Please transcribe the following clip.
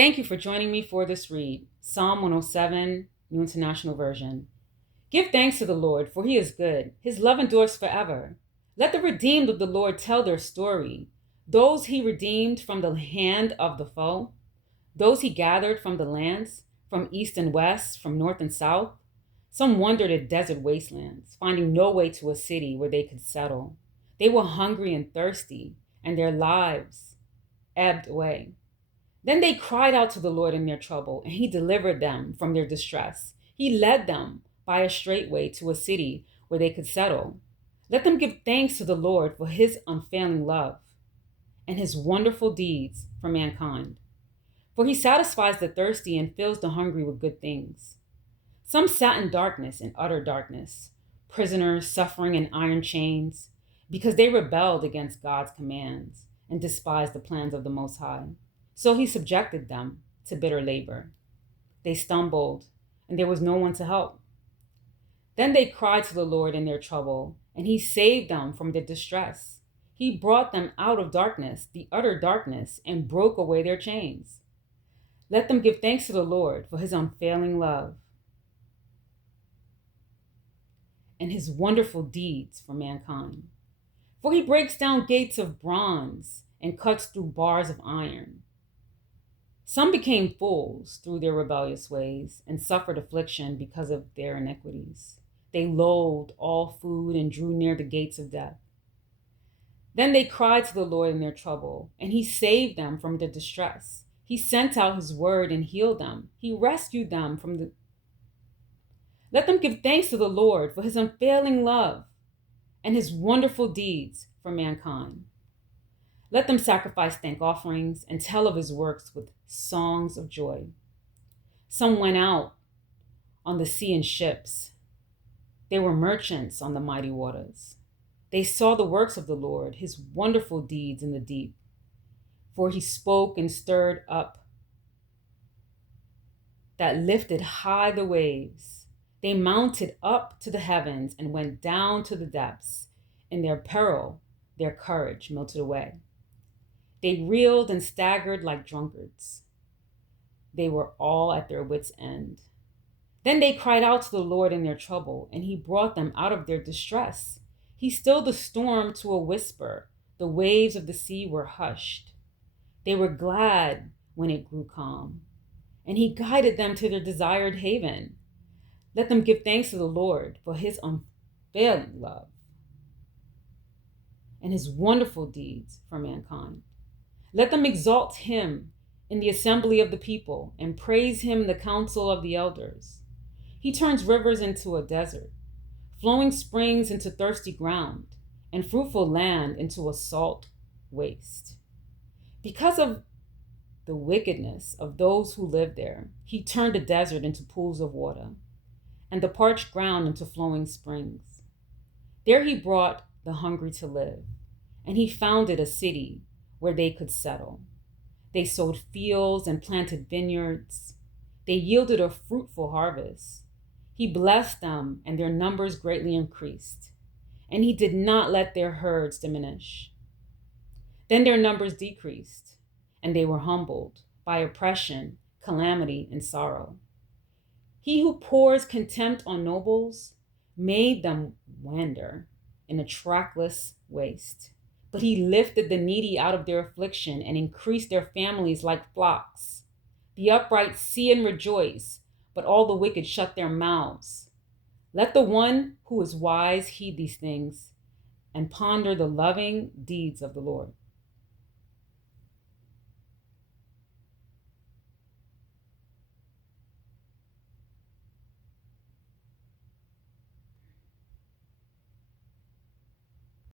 Thank you for joining me for this read, Psalm 107, New International Version. Give thanks to the Lord, for he is good. His love endures forever. Let the redeemed of the Lord tell their story. Those he redeemed from the hand of the foe, those he gathered from the lands, from east and west, from north and south. Some wandered in desert wastelands, finding no way to a city where they could settle. They were hungry and thirsty, and their lives ebbed away. Then they cried out to the Lord in their trouble, and he delivered them from their distress. He led them by a straight way to a city where they could settle. Let them give thanks to the Lord for his unfailing love and his wonderful deeds for mankind. For he satisfies the thirsty and fills the hungry with good things. Some sat in darkness, in utter darkness, prisoners suffering in iron chains, because they rebelled against God's commands and despised the plans of the Most High. So he subjected them to bitter labor. They stumbled, and there was no one to help. Then they cried to the Lord in their trouble, and he saved them from their distress. He brought them out of darkness, the utter darkness, and broke away their chains. Let them give thanks to the Lord for his unfailing love and his wonderful deeds for mankind. For he breaks down gates of bronze and cuts through bars of iron. Some became fools through their rebellious ways and suffered affliction because of their iniquities. They loathed all food and drew near the gates of death. Then they cried to the Lord in their trouble, and he saved them from their distress. He sent out his word and healed them. He rescued them from the... Let them give thanks to the Lord for his unfailing love and his wonderful deeds for mankind. Let them sacrifice thank offerings and tell of his works with songs of joy. Some went out on the sea in ships. They were merchants on the mighty waters. They saw the works of the Lord, his wonderful deeds in the deep. For he spoke and stirred up that lifted high the waves. They mounted up to the heavens and went down to the depths. In their peril, their courage melted away. They reeled and staggered like drunkards. They were all at their wits' end. Then they cried out to the Lord in their trouble, and he brought them out of their distress. He stilled the storm to a whisper. The waves of the sea were hushed. They were glad when it grew calm, and he guided them to their desired haven. Let them give thanks to the Lord for his unfailing love and his wonderful deeds for mankind. Let them exalt him in the assembly of the people and praise him in the council of the elders. He turns rivers into a desert, flowing springs into thirsty ground, and fruitful land into a salt waste. Because of the wickedness of those who live there, he turned the desert into pools of water and the parched ground into flowing springs. There he brought the hungry to live, and he founded a city where they could settle. They sowed fields and planted vineyards. They yielded a fruitful harvest. He blessed them, and their numbers greatly increased, and he did not let their herds diminish. Then their numbers decreased, and they were humbled by oppression, calamity, and sorrow. He who pours contempt on nobles made them wander in a trackless waste. But he lifted the needy out of their affliction and increased their families like flocks. The upright see and rejoice, but all the wicked shut their mouths. Let the one who is wise heed these things and ponder the loving deeds of the Lord.